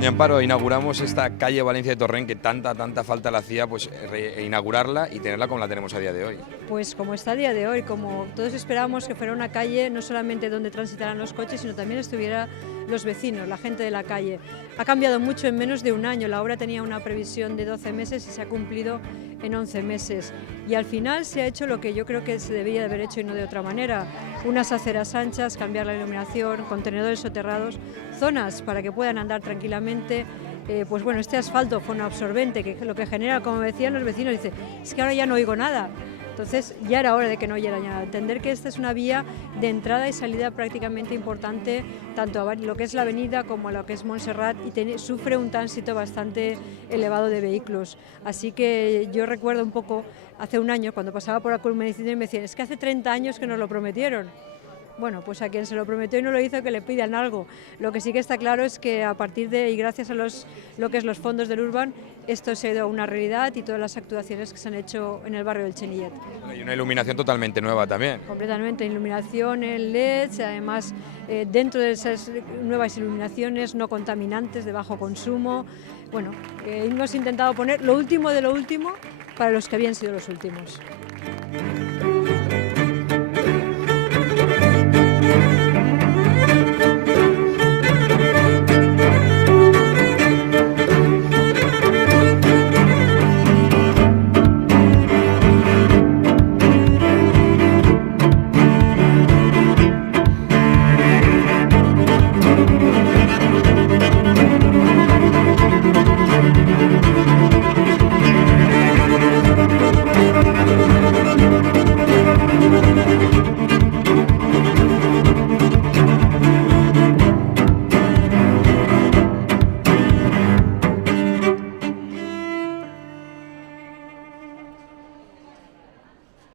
Doña Amparo, inauguramos esta calle Valencia de Torrent que tanta falta le hacía, pues inaugurarla y tenerla como la tenemos a día de hoy. Pues como está a día de hoy, como todos esperábamos que fuera una calle no solamente donde transitaran los coches, sino también estuviera los vecinos, la gente de la calle. Ha cambiado mucho en menos de un año, la obra tenía una previsión de 12 meses y se ha cumplido en 11 meses. Y al final se ha hecho lo que yo creo que se debía de haber hecho y no de otra manera. Unas aceras anchas, cambiar la iluminación, contenedores soterrados, zonas para que puedan andar tranquilamente. Pues bueno, este asfalto fonoabsorbente, que lo que genera, como decían los vecinos, dice, es que ahora ya no oigo nada. Entonces ya era hora de que no oyera nada. Entender que esta es una vía de entrada y salida prácticamente importante, tanto a lo que es la avenida como a lo que es Montserrat, y sufre un tránsito bastante elevado de vehículos. Así que yo recuerdo un poco, hace un año, cuando pasaba por la culminación y me decían, es que hace 30 años que nos lo prometieron. Bueno, pues a quien se lo prometió y no lo hizo, que le pidan algo. Lo que sí que está claro es que a partir de, y gracias a lo que es los fondos del Urban, esto se ha ido a una realidad y todas las actuaciones que se han hecho en el barrio del Chenillet. Hay una iluminación totalmente nueva también. Completamente, iluminación en LED, además dentro de esas nuevas iluminaciones no contaminantes, de bajo consumo. Bueno, hemos intentado poner lo último de lo último para los que habían sido los últimos.